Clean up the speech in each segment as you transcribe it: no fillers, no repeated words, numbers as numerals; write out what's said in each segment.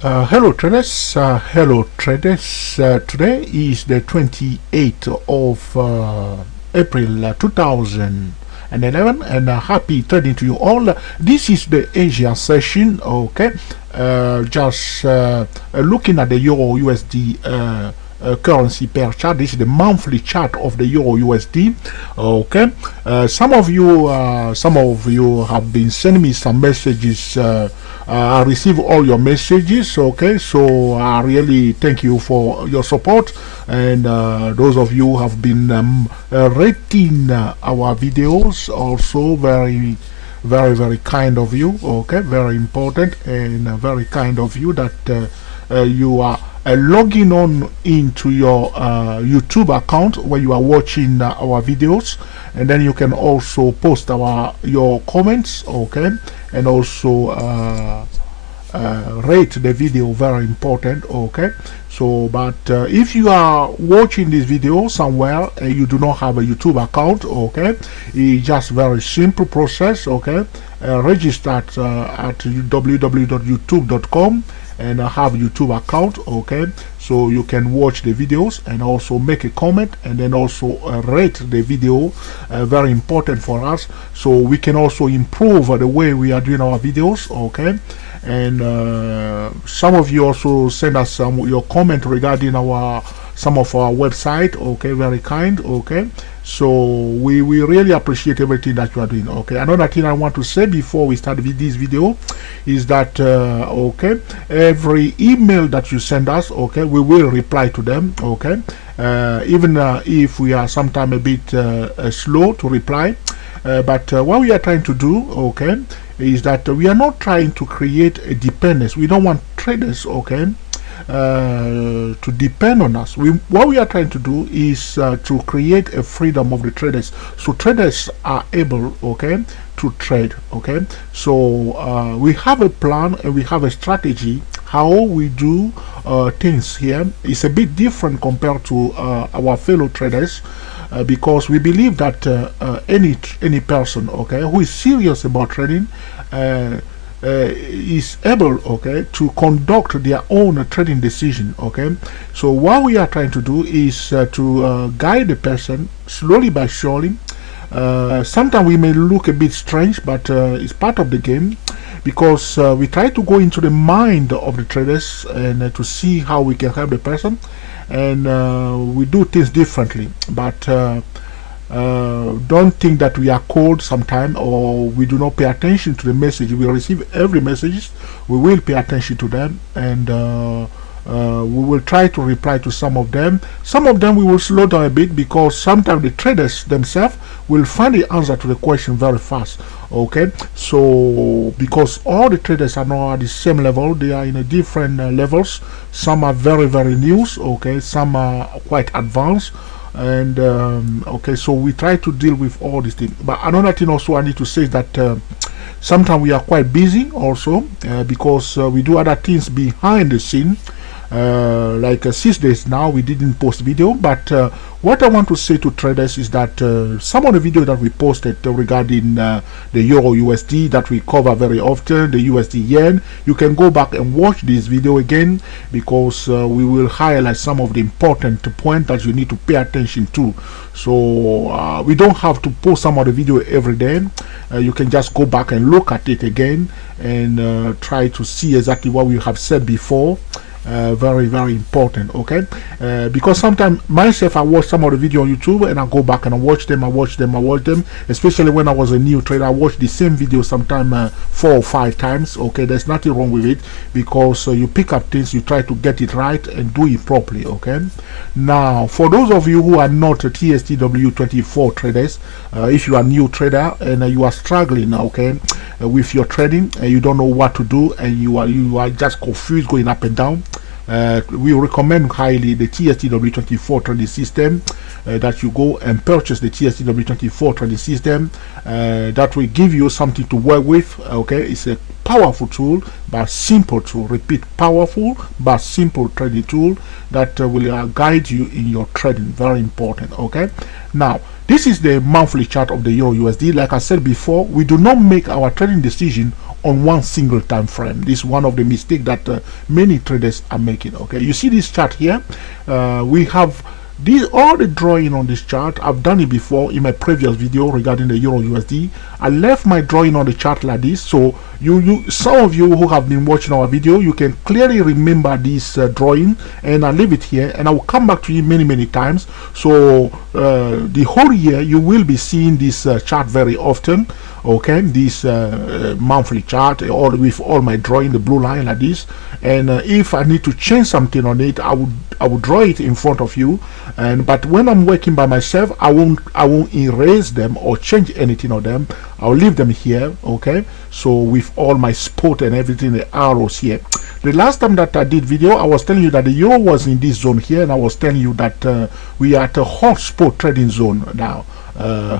Hello traders, today is the 28th of April 2011 and happy trading to you all. This is the Asia session, okay? Just looking at the Euro USD currency pair chart. This is the monthly chart of the Euro USD. Okay, some of you have been sending me some messages. I receive all your messages. Okay, so I really thank you for your support, and those of you who have been rating our videos, also very kind of you. Okay, very important and very kind of you that you are logging on into your YouTube account where you are watching our videos, and then you can also post your comments, okay, and also rate the video, very important, okay. So but if you are watching this video somewhere and you do not have a YouTube account, okay, it's just very simple process, okay. Register at www.youtube.com and have YouTube account, okay, so you can watch the videos and also make a comment and then also rate the video, very important for us, so we can also improve the way we are doing our videos, okay. And some of you also send us your comment regarding some of our website, okay, very kind, okay. So we really appreciate everything that you are doing, okay. Another thing I want to say before we start this video is that okay, every email that you send us, okay, we will reply to them, okay, even if we are sometimes a bit slow to reply, but what we are trying to do, okay, is that we are not trying to create a dependence. We don't want traders, okay, to depend on us. What we are trying to do is to create a freedom of the traders, so traders are able, okay, to trade, okay. So we have a plan and we have a strategy how we do things here. It's a bit different compared to our fellow traders, because we believe that any person, okay, who is serious about trading is able, okay, to conduct their own trading decision, okay. So what we are trying to do is to guide the person slowly by surely. Sometimes we may look a bit strange, but it's part of the game, because we try to go into the mind of the traders and to see how we can help the person, and we do things differently, but don't think that we are cold sometime or we do not pay attention to the message. We receive every message, we will pay attention to them, and we will try to reply to some of them. Some of them we will slow down a bit, because sometimes the traders themselves will find the answer to the question very fast, okay. So because all the traders are not at the same level, they are in a different levels. Some are very new, okay, some are quite advanced, and okay, so we try to deal with all these things. But another thing also I need to say is that sometimes we are quite busy also, because we do other things behind the scene. Like 6 days now we didn't post video, but what I want to say to traders is that some of the video that we posted regarding the Euro USD that we cover very often, the USD yen, you can go back and watch this video again, because we will highlight some of the important points that you need to pay attention to. So we don't have to post some of the video every day. You can just go back and look at it again and try to see exactly what we have said before. Very important, okay. Because sometimes myself, I watch some of the video on YouTube and I go back and I watch them, especially when I was a new trader. I watched the same video sometime 4 or 5 times, okay. There's nothing wrong with it, because you pick up things, you try to get it right and do it properly, okay. Now for those of you who are not TSTW24 traders, if you are a new trader and you are struggling, okay, with your trading and you don't know what to do and you are just confused, going up and down, we recommend highly the TSTW24 trading system, that you go and purchase the TSTW24 trading system. That will give you something to work with, okay. It's a powerful tool but simple tool, repeat, powerful but simple trading tool that will guide you in your trading, very important, okay. Now this is the monthly chart of the Euro USD. Like I said before, we do not make our trading decision on one single time frame. This is one of the mistakes that many traders are making. Okay, you see this chart here. We have all the drawing on this chart. I've done it before in my previous video regarding the Euro USD. I left my drawing on the chart like this, so some of you who have been watching our video, you can clearly remember this drawing, and I leave it here, and I will come back to you many times. So the whole year you will be seeing this chart very often. Okay, this monthly chart, with all my drawing, the blue line like this. And if I need to change something on it, I would draw it in front of you. But when I'm working by myself, I won't erase them or change anything on them. I'll leave them here. Okay, so with all my spot and everything, the arrows here. The last time that I did video, I was telling you that the euro was in this zone here, and I was telling you that we are at a hot spot trading zone now.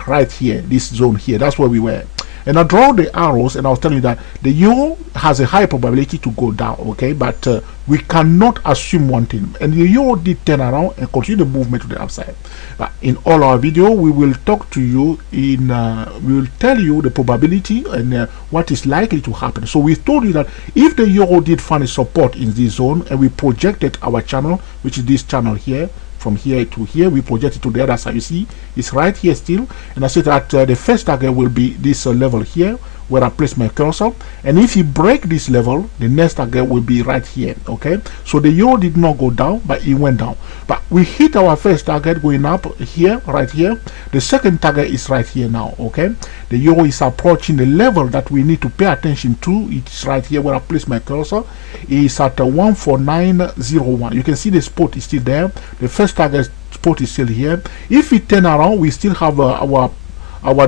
Right here, this zone here, that's where we were. And I draw the arrows, and I was telling you that the euro has a high probability to go down. Okay, but we cannot assume one thing, and the euro did turn around and continue the movement to the upside. But in all our video, we will talk to you we will tell you the probability and what is likely to happen. So we told you that if the euro did find a support in this zone, and we projected our channel, which is this channel here, from here to here, we project it to the other side. You see, it's right here still, and I said that the first target will be this level here, where I place my cursor, and if you break this level, the next target will be right here. Okay, so the euro did not go down, but it went down. But we hit our first target going up here, right here. The second target is right here now. Okay, the euro is approaching the level that we need to pay attention to. It's right here where I place my cursor. It's at 149.01. You can see the spot is still there. The first target spot is still here. If we turn around, we still have our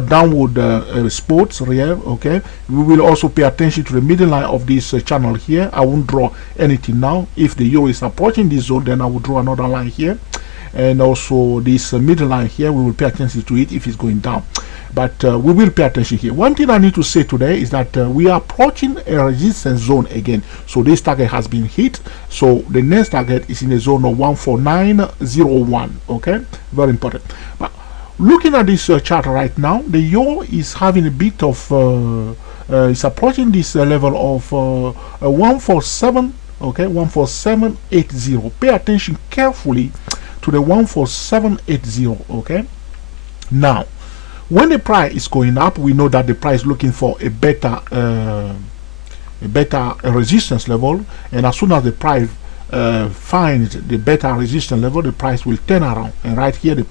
downward spots here. Okay, we will also pay attention to the middle line of this channel here. I won't draw anything now. If the euro is approaching this zone, then I will draw another line here, and also this middle line here, we will pay attention to it if it's going down. But we will pay attention here. One thing I need to say today is that we are approaching a resistance zone again. So this target has been hit, so the next target is in the zone of 149.01. Okay, very important. But looking at this chart right now, the euro is having a bit of it's approaching this level of 147. Okay, 147.80. Pay attention carefully to the 147.80. Okay, now when the price is going up, we know that the price is looking for a better resistance level, and as soon as the price finds the better resistance level, the price will turn around. And right here, the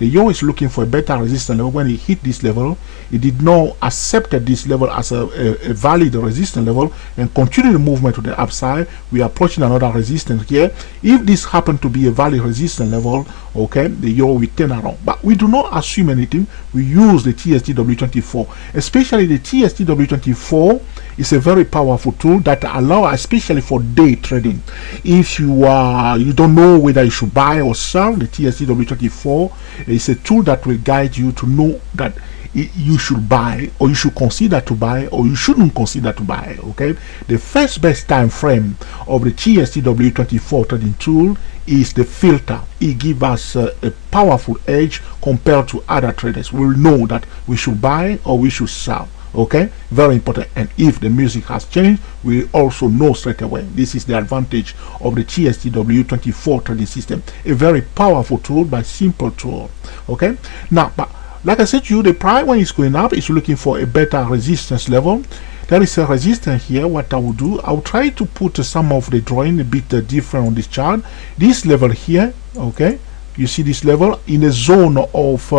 euro is looking for a better resistance level. When it hit this level, it did not accept this level as a valid resistance level and continue the movement to the upside. We are approaching another resistance here. If this happened to be a valid resistance level, okay, the euro will turn around. But we do not assume anything. We use the TSTW24, especially the TSTW24 is a very powerful tool that allows, especially for day trading. If you don't know whether you should buy or sell, the TSTW24 is a tool that will guide you to know that you should buy, or you should consider to buy, or you shouldn't consider to buy. Okay, the first best time frame of the TSTW24 trading tool is the filter. It gives us a powerful edge compared to other traders. We'll know that we should buy or we should sell. Okay, very important. And if the music has changed, we also know straight away. This is the advantage of the TSTW24 trading system. A very powerful tool, but simple tool. Okay, now, but like I said to you, the price when it's going up is looking for a better resistance level. There is a resistance here. What I will do, I will try to put some of the drawing a bit different on this chart. This level here, okay, you see this level in the zone of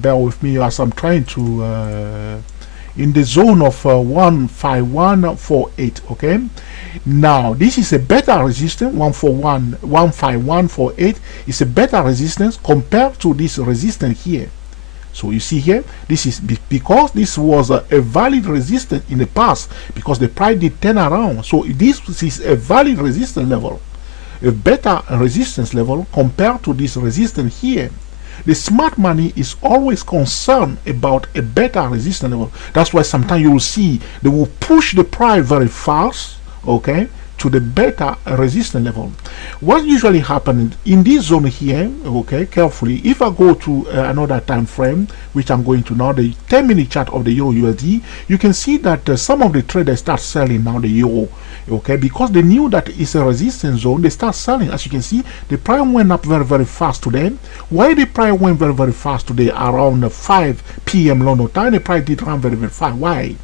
bear with me as I'm trying to in the zone of 151.48. okay, now this is a better resistance. 151.48 is a better resistance compared to this resistance here. So you see here, this is because this was a valid resistance in the past, because the price did turn around. So this is a valid resistance level, a better resistance level compared to this resistance here. The smart money is always concerned about a better resistance level. That's why sometimes you will see they will push the price very fast, okay, to the beta resistance level. What usually happens in this zone here, okay, carefully, if I go to another time frame, which I'm going to now, the 10-minute chart of the Euro USD, you can see that some of the traders start selling now the Euro, okay, because they knew that it's a resistance zone. They start selling. As you can see, the price went up very, very fast today. Why the price went very, very fast today around 5 p.m. London time? The price did run very, very fast. Why?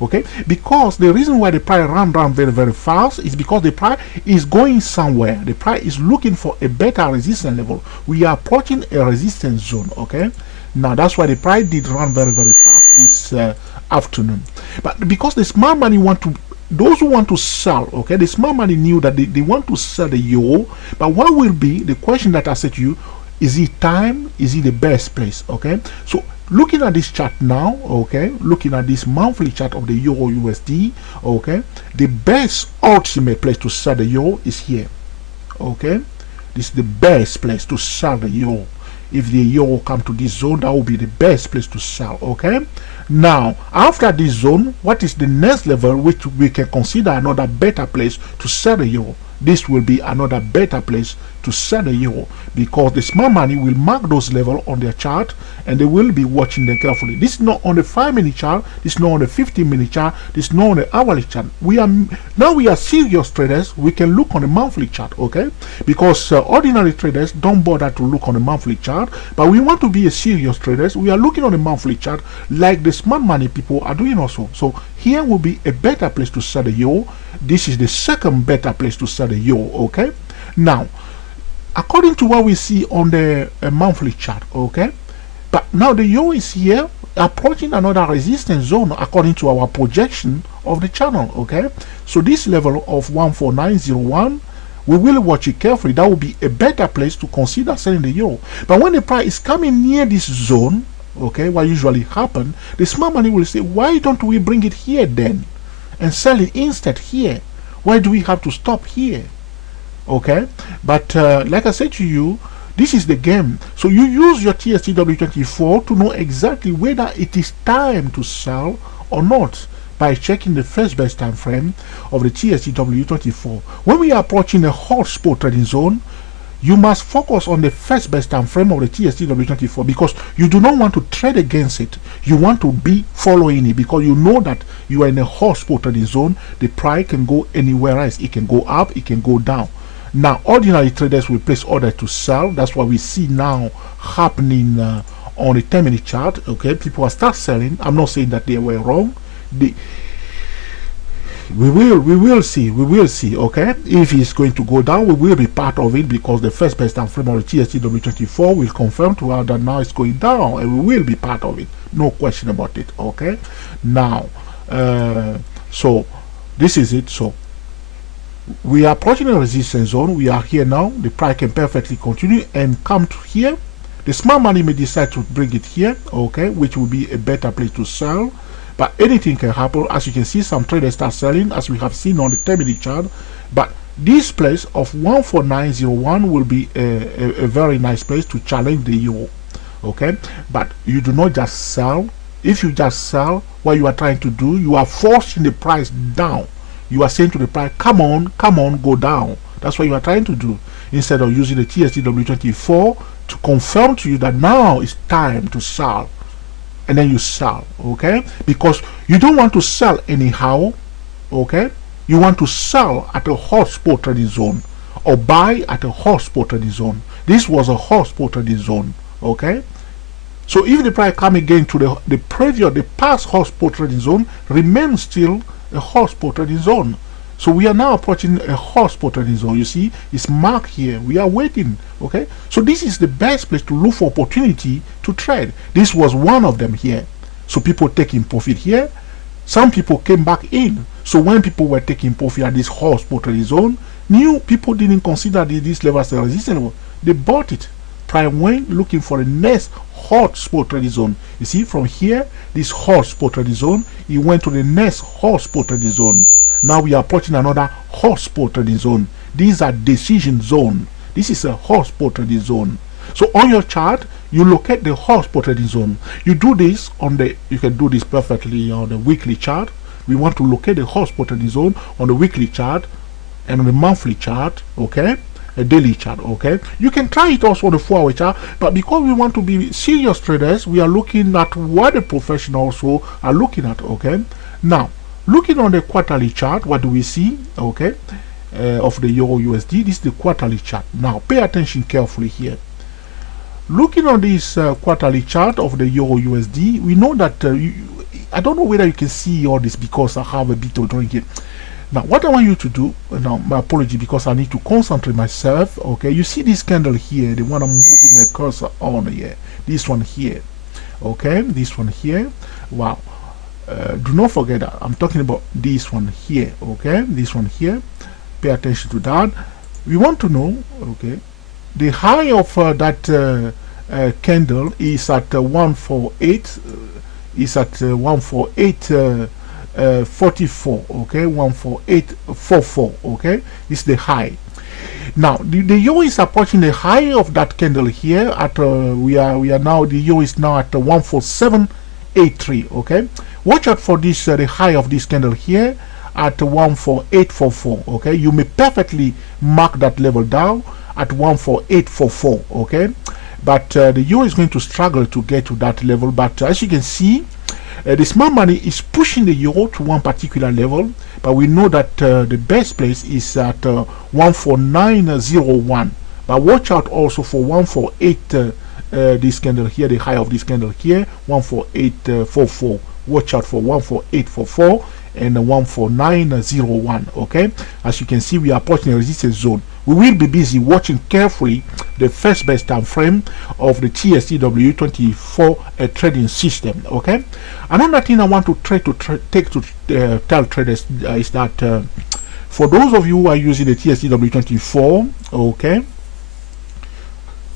Okay, because the reason why the price ran down very, very fast is because the price is going somewhere. The price is looking for a better resistance level. We are approaching a resistance zone. Okay, now that's why the price did run very, very fast this afternoon. But because the smart money want to, those who want to sell, okay, the smart money knew that they want to sell the euro. But what will be the question that I said to you? Is it time? Is it the best place? Okay, so looking at this chart now, okay, looking at this monthly chart of the Euro USD, okay, the best ultimate place to sell the euro is here. Okay, this is the best place to sell the euro. If the euro come to this zone, that will be the best place to sell. Okay, now after this zone, what is the next level which we can consider another better place to sell the euro? This will be another better place to sell the euro, because the smart money will mark those levels on their chart and they will be watching them carefully. This is not on the 5-minute chart, this is not on the 15-minute chart, this is not on the hourly chart. We are serious traders. We can look on the monthly chart, okay, because ordinary traders don't bother to look on the monthly chart, but we want to be a serious traders. We are looking on the monthly chart like the smart money people are doing also. So here will be a better place to sell the euro. This is the second better place to sell the euro. Okay, now according to what we see on the monthly chart, okay, but now the euro is here approaching another resistance zone according to our projection of the channel. Okay, so this level of 14901, we will watch it carefully. That will be a better place to consider selling the euro. But when the price is coming near this zone, okay, what usually happen, the smart money will say, why don't we bring it here then and sell it instead here? Why do we have to stop here? Okay, but like I said to you, this is the game. So you use your TSTW24 to know exactly whether it is time to sell or not by checking the first best time frame of the TSTW24. When we are approaching a hot spot trading zone, you must focus on the first best time frame of the TSTW24, because you do not want to trade against it. You want to be following it, because you know that you are in a hot spot trading zone. The price can go anywhere else. It can go up, it can go down. Now ordinary traders will place orders to sell. That's what we see now happening on the 10-minute chart. Okay, people are start selling. I'm not saying that they were wrong. We will see. Okay, if it's going to go down, we will be part of it, because the first best time frame of the TSTW24 will confirm to us that now it's going down, and we will be part of it. No question about it. Okay, now so this is it. So we are approaching a resistance zone. We are here now. The price can perfectly continue and come to here. The smart money may decide to bring it here, okay, which will be a better place to sell. But anything can happen. As you can see, some traders start selling, as we have seen on the 10-minute chart. But this place of 14901 will be a very nice place to challenge the euro. Okay, but you do not just sell. If you just sell, what you are trying to do, you are forcing the price down. You are saying to the price, come on, go down. That's what you are trying to do, instead of using the TSTW24 to confirm to you that now it's time to sell. And then you sell, okay, because you don't want to sell anyhow. Okay, you want to sell at a hot spot trading zone, or buy at a hot spot trading zone. This was a hot spot trading zone. Okay, so if the price come again to the past hot spot trading zone, remains still a hot spot trading zone. So we are now approaching a hot spot trading zone. You see, it's marked here. We are waiting. Okay, so this is the best place to look for opportunity to trade. This was one of them here. So people taking profit here. Some people came back in. So when people were taking profit at this hot spot trading zone, new people didn't consider this level as a resistance level. They bought it. Price went looking for the next hot spot trading zone. You see, from here, this hot spot trading zone, it went to the next hot spot trading zone. Now we are approaching another hot spot trading zone. These are decision zone. This is a hot spot trading zone. So on your chart, you locate the hot spot trading zone. You do this on the, you can do this perfectly on the weekly chart. we want to locate the hotspot and the zone on the weekly chart and on the monthly chart, okay, a daily chart, okay. You can try it also on the 4-hour chart, but because we want to be serious traders, we are looking at what the professionals also are looking at, okay. Now, looking on the quarterly chart, what do we see, okay, of the Euro USD? This is the quarterly chart. Now, pay attention carefully here. Looking on this quarterly chart of the Euro USD, we know that I don't know whether you can see all this because I have a bit of drawing here. Now, what I want you to do, now, my apology because I need to concentrate myself, okay, you see this candle here, the one I'm moving my cursor on here, this one here, okay, this one here, wow. Do not forget that I'm talking about this one here, okay, this one here. Pay attention to that. We want to know, okay, the high of that candle is at 148, is at 148 44, okay, 14844, okay, this is the high. Now the euro is approaching the high of that candle here at we are now, the euro is now at 14783, okay. Watch out for this the high of this candle here at 14844, okay. You may perfectly mark that level down at 14844, okay. But the euro is going to struggle to get to that level, but as you can see, the smart money is pushing the euro to one particular level, but we know that the best place is at 14901. But watch out also for 148 this candle here, the high of this candle here, 14844. Watch out for 14844 and 14901, okay. As you can see, we are approaching a resistance zone. We will be busy watching carefully the first best time frame of the TSTW24 trading system, okay. Another thing I want to tell traders is that for those of you who are using the TSTW24, okay,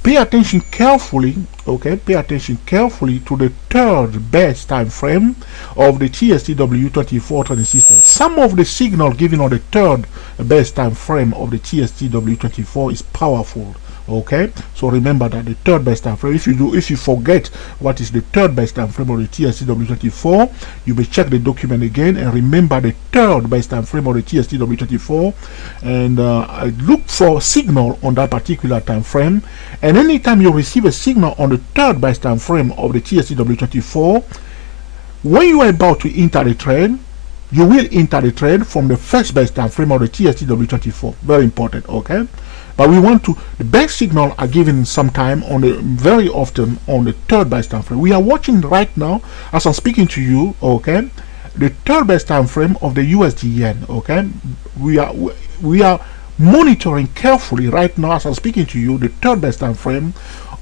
pay attention carefully, okay, pay attention carefully to the third best time frame of the TSTW24 trading system. Some of the signal given on the third best time frame of the TSTW24 is powerful, okay. So remember that the third best time frame, if you forget what is the third best time frame of the TSTW24, you may check the document again and remember the third best time frame of the TSTW24 and look for signal on that particular time frame. And anytime you receive a signal on the third best time frame of the TSTW24, when you are about to enter the trade, you will enter the trade from the first best time frame of the TSTW24. Very important, okay. But we want to, the best signal are given sometime on the, very often on the third best time frame. We are watching right now as I'm speaking to you, okay, the third best time frame of the USD yen, okay. We are monitoring carefully right now as I'm speaking to you the third best time frame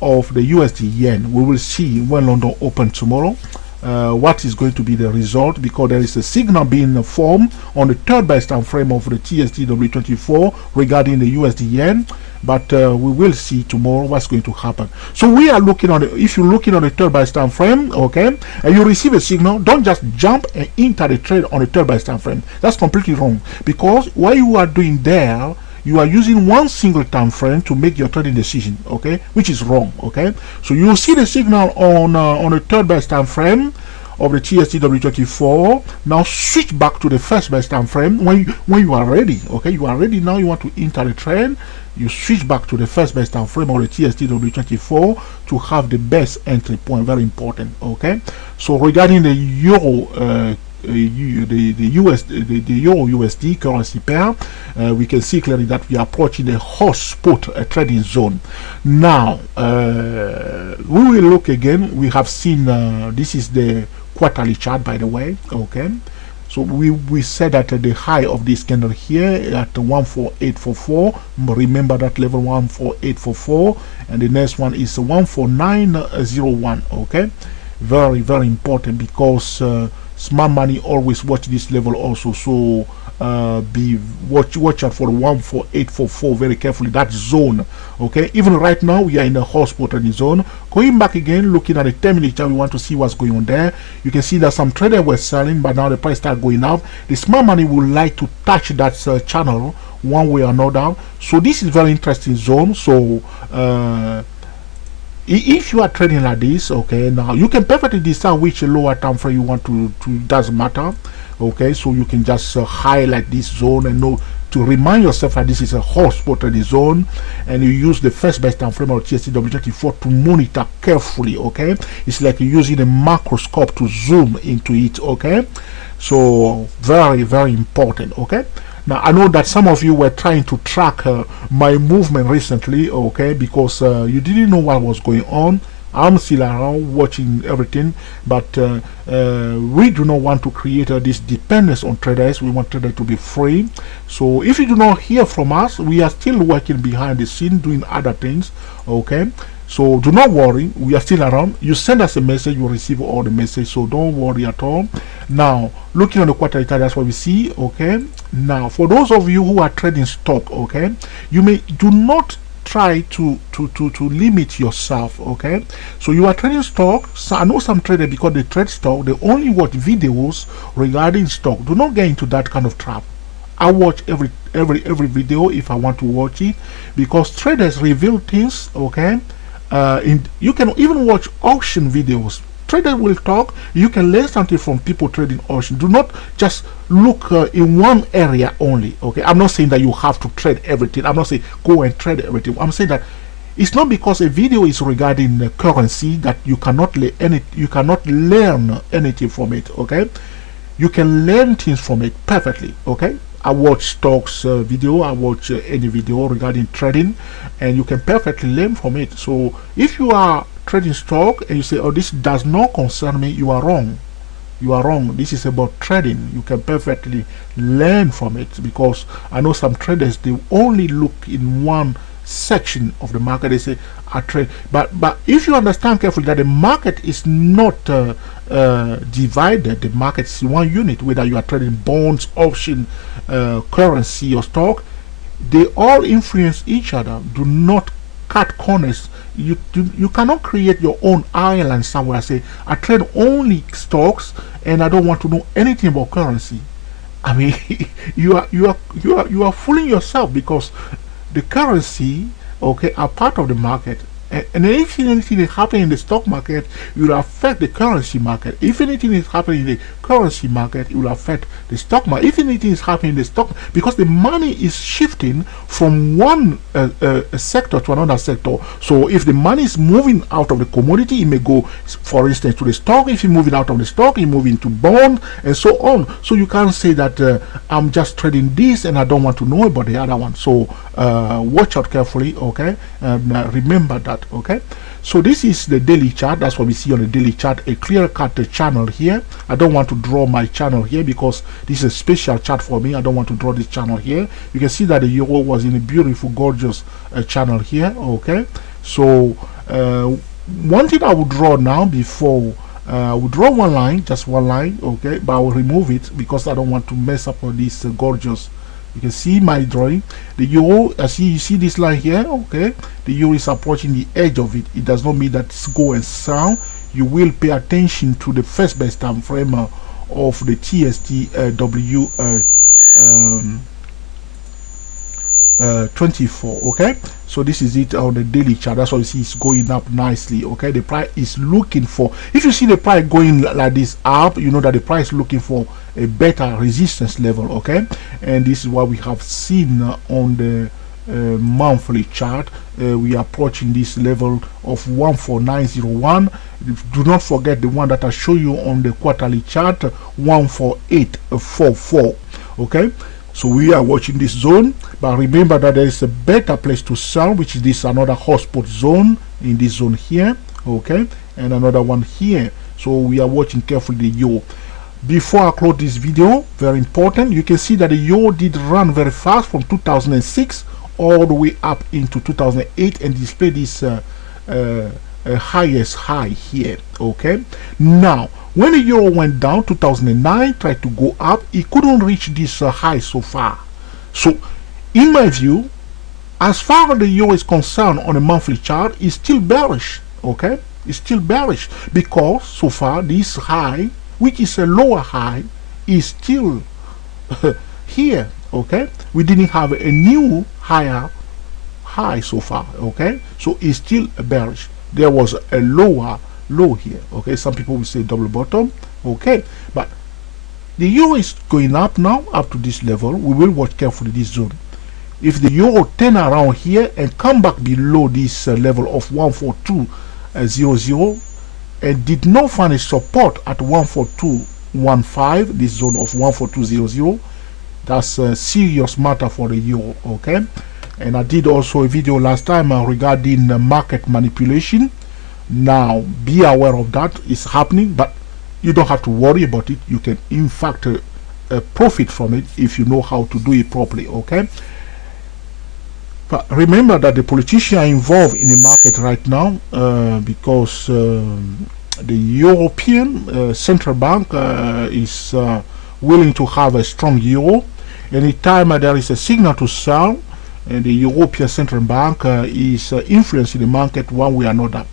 of the USD yen. We will see when London opens tomorrow what is going to be the result, because there is a signal being formed on the third best time frame of the TSTW24 regarding the USD yen, but we will see tomorrow what's going to happen. So we are looking on the, if you're looking on the third best time frame, okay, and you receive a signal, don't just jump and enter the trade on the third best time frame. That's completely wrong, because what you are doing there, you are using one single time frame to make your trading decision, okay, which is wrong, okay. So you will see the signal on the third best time frame of the TSTW24. Now switch back to the first best time frame when you are ready, okay. You are ready now, you want to enter the trade, you switch back to the first best time frame of the TSTW24 to have the best entry point. Very important, okay. So regarding the euro the euro USD currency pair, we can see clearly that we are approaching the hot spot trading zone. Now we will look again. We have seen this is the quarterly chart, by the way, okay. So we said that the high of this candle here at 14844, remember that level 14844, and the next one is 14901, okay. Very, very important, because smart money always watch this level also. So watch out for 14844 very carefully, that zone, okay. Even right now we are in the hot spot in the zone. Going back again, looking at the 10-minute chart, we want to see what's going on there. You can see that some traders were selling, but now the price start going up. The smart money would like to touch that channel one way or another. So this is very interesting zone. So if you are trading like this, okay, now you can perfectly decide which lower time frame you want to doesn't matter. Okay, so you can just highlight this zone and know to remind yourself that this is a hotspot trading zone, and you use the first best time frame of TSTW24 to monitor carefully. Okay, it's like using a microscope to zoom into it. Okay, so very important. Okay, now I know that some of you were trying to track my movement recently, okay, because you didn't know what was going on. I'm still around watching everything, but we do not want to create this dependence on traders. We want traders to be free. So if you do not hear from us, we are still working behind the scene doing other things, okay? So do not worry, we are still around. You send us a message, we'll receive all the message, so don't worry at all. Now, looking at the quarterly chart, that's what we see, okay? Now, for those of you who are trading stock, okay, you may do not try to limit yourself, okay? So you are trading stock. So I know some traders, because they trade stock, they only watch videos regarding stock. Do not get into that kind of trap. I watch every video if I want to watch it, because traders reveal things, okay? You can even watch auction videos. Traders will talk. You can learn something from people trading auction. Do not just look in one area only. Okay, I'm not saying that you have to trade everything. I'm not saying go and trade everything. I'm saying that it's not because a video is regarding currency that you cannot learn anything from it. Okay, you can learn things from it perfectly. Okay, I watch stocks video, I watch any video regarding trading, and you can perfectly learn from it. So if you are trading stock and you say, oh, this does not concern me, you are wrong. You are wrong. This is about trading. You can perfectly learn from it, because I know some traders, they only look in one section of the market. They say I trade, but if you understand carefully that the market is not divided, the market is one unit. Whether you are trading bonds, option, currency, or stock, they all influence each other. Do not cut corners. You cannot create your own island somewhere. Say I trade only stocks and I don't want to know anything about currency. I mean, you are fooling yourself, because the currency, okay, are part of the market. And if anything is happening in the stock market, it will affect the currency market. If anything is happening in the currency market, it will affect the stock market. If anything is happening in the stock, because the money is shifting from one sector to another sector. So if the money is moving out of the commodity, it may go, for instance, to the stock. If it's moving out of the stock, it moves into bond, and so on. So you can't say that I'm just trading this and I don't want to know about the other one. So watch out carefully, okay, and remember that. Okay, so this is the daily chart. That's what we see on the daily chart, a clear cut channel here. I don't want to draw my channel here because this is a special chart for me. I don't want to draw this channel here. You can see that the euro was in a beautiful, gorgeous channel here. Okay, so one thing I will draw now, before I will draw one line, just one line, okay, but I will remove it because I don't want to mess up on this gorgeous. You can see my drawing. The euro, you see this line here, okay? The euro is approaching the edge of it. It does not mean that it's go and sound. You will pay attention to the first best time frame of the TSTW 24, okay? So this is it on the daily chart. That's why you see it's going up nicely, okay? The price is looking for, if you see the price going like this up, you know that the price is looking for a better resistance level, okay? And this is what we have seen on the monthly chart. We are approaching this level of 14901. Do not forget the one that I show you on the quarterly chart, 14844, okay? So we are watching this zone, but remember that there is a better place to sell, which is this another hotspot zone, in this zone here, okay, and another one here. So we are watching carefully the euro. Before I close this video, very important, you can see that the euro did run very fast from 2006 all the way up into 2008 and display this highest high here, okay? Now, when the euro went down, 2009, tried to go up, it couldn't reach this high so far. So, in my view, as far as the euro is concerned on a monthly chart, it's still bearish, okay? It's still bearish because so far this high, which is a lower high, is still here, okay? We didn't have a new higher high so far, okay? So it's still bearish. There was a lower low here, okay? Some people will say double bottom, okay? But The euro is going up now, up to this level. We will watch carefully this zone. If the euro turn around here and come back below this level of 142.00 and did not find a support at 142.15, this zone of 142.00, that's a serious matter for the euro. Okay, and I did also a video last time regarding market manipulation. Now be aware of that. It's happening, but you don't have to worry about it. You can in fact profit from it if you know how to do it properly. Okay, but remember that the politicians are involved in the market right now because the European Central Bank is willing to have a strong euro. Anytime there is a signal to sell, the European Central Bank is influencing the market one way or another.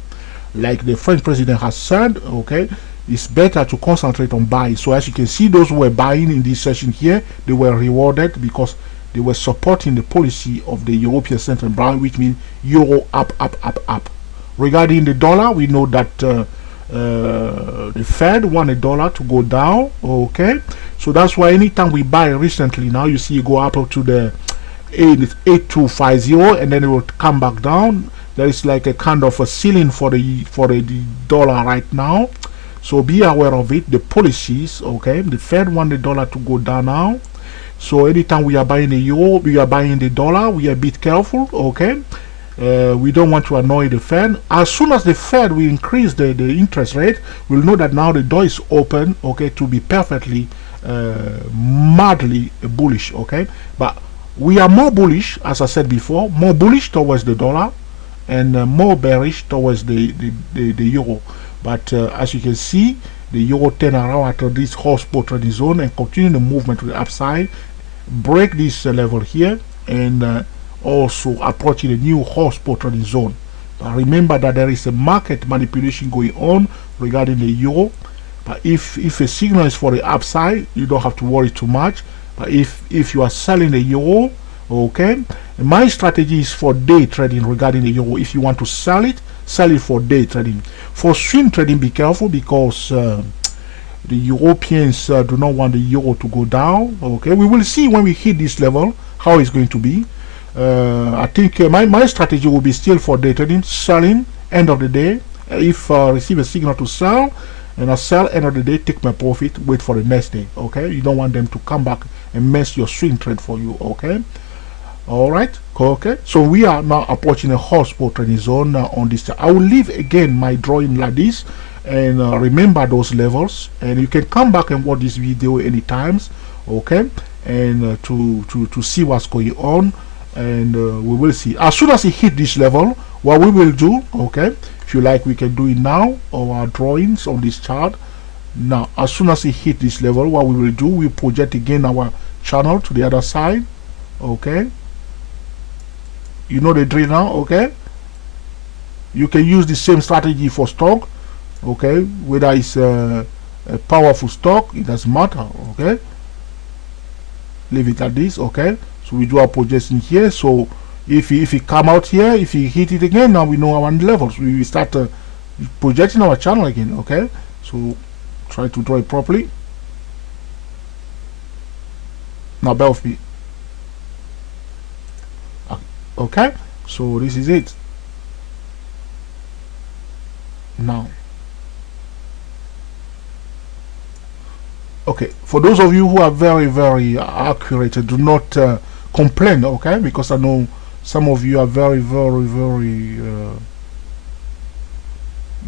Like the French president has said, okay, it's better to concentrate on buying. So as you can see, those who were buying in this session here, they were rewarded because they were supporting the policy of the European Central Bank, which means euro up, up, up, up. Regarding the dollar, we know that the Fed want a dollar to go down. Okay, so that's why anytime we buy recently, now you see it go up to the 8250, and then it will come back down. There is like a kind of a ceiling for the dollar right now. So be aware of it. The policies, okay, the Fed want the dollar to go down now. So anytime we are buying the euro, we are buying the dollar, we are a bit careful. Okay, we don't want to annoy the Fed. As soon as the Fed will increase the interest rate, we'll know that now the door is open, okay, to be perfectly madly bullish. Okay, but we are more bullish, as I said before, more bullish towards the dollar and more bearish towards the euro. But as you can see, the euro turn around after this hotspot trading zone and continue the movement to the upside, break this level here, and also approaching the new hotspot trading zone. But remember that there is a market manipulation going on regarding the euro. But if a signal is for the upside, you don't have to worry too much. But if you are selling the euro, okay, my strategy is for day trading regarding the euro. If you want to sell it for day trading. For swing trading, be careful because the Europeans do not want the euro to go down. Okay, we will see when we hit this level how it's going to be. I think my strategy will be still for day trading, selling end of the day. If I receive a signal to sell, and I sell end of the day, take my profit, wait for the next day. Okay, you don't want them to come back and mess your swing trade for you. Okay, all right. Okay, so we are now approaching a hotspot trading zone on this chart. I will leave again my drawing like this, and remember those levels, and you can come back and watch this video anytime. Okay, and to see what's going on, and we will see as soon as it hit this level what we will do. Okay, if you like, we can do it now, or our drawings on this chart. Now as soon as it hit this level, what we will do, we project again our channel to the other side. Okay, you know the drill now. Okay, you can use the same strategy for stock. Okay, whether it's a powerful stock, it doesn't matter. Okay, leave it like this. Okay, so we do our projection here. So if it come out here, if you hit it again, now we know our levels. We will start projecting our channel again. Okay, so try to draw it properly. Now bear with me. Okay, so this is it now. Okay, for those of you who are very accurate, do not complain. Okay, because I know some of you are very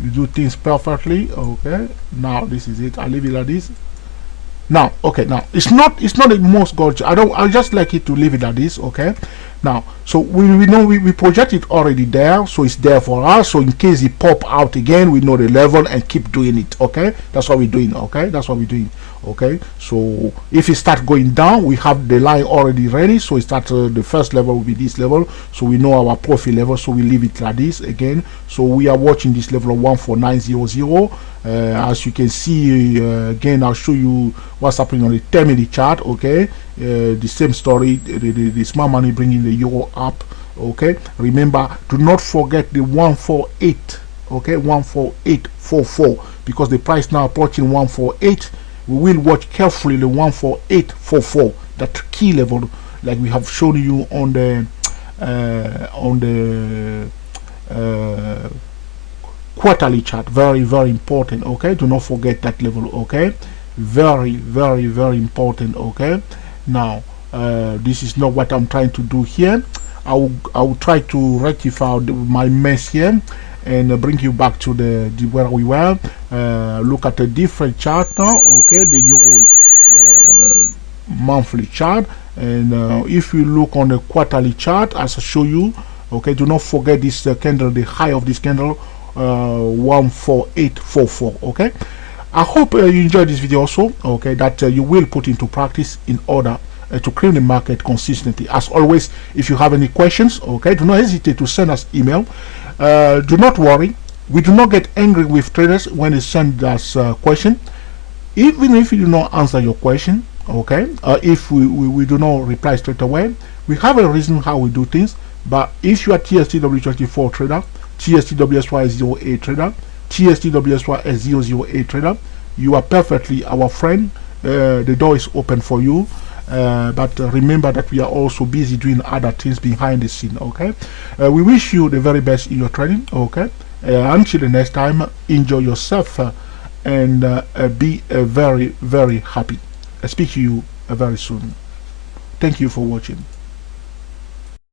you do things perfectly. Okay, now this is it. I leave it like this. Now, okay, now it's not the most gorgeous. I just like it to leave it like this. Okay, now so we know we project it already there, so it's there for us. So in case it pop out again, we know the level and keep doing it. Okay, that's what we're doing. Okay, that's what we're doing. Okay, so if it start going down, we have the line already ready. So it start the first level will be this level, so we know our profit level. So we leave it like this again. So we are watching this level of 14900. As you can see, again, I'll show you what's happening on the 10-minute chart. Okay, the same story. The smart money bringing the euro up. Okay, remember, do not forget the 148. Okay, 14844, because the price now approaching 148. we will watch carefully the 14844, that key level, like we have shown you on the quarterly chart. Very, very important. Okay, do not forget that level. Okay, very, very, very important. Okay, now this is not what I'm trying to do here. I will try to rectify my mess here and bring you back to the where we were. Look at a different chart now. Okay, the new monthly chart, and if you look on the quarterly chart as I show you, okay, do not forget this candle, the high of this candle, 14844. Okay, I hope you enjoyed this video also. Okay, that you will put into practice in order to clean the market consistently. As always, if you have any questions, okay, do not hesitate to send us email. Do not worry, we do not get angry with traders when they send us a question, even if we do not answer your question. Okay, if we do not reply straight away, we have a reason how we do things. But if you are TSTW24 trader, TSTWSY08 trader, TSTWSY008 trader, you are perfectly our friend. The door is open for you. But remember that we are also busy doing other things behind the scene. Okay, we wish you the very best in your training. Okay, until the next time, enjoy yourself and be very, very happy. I speak to you very soon. Thank you for watching.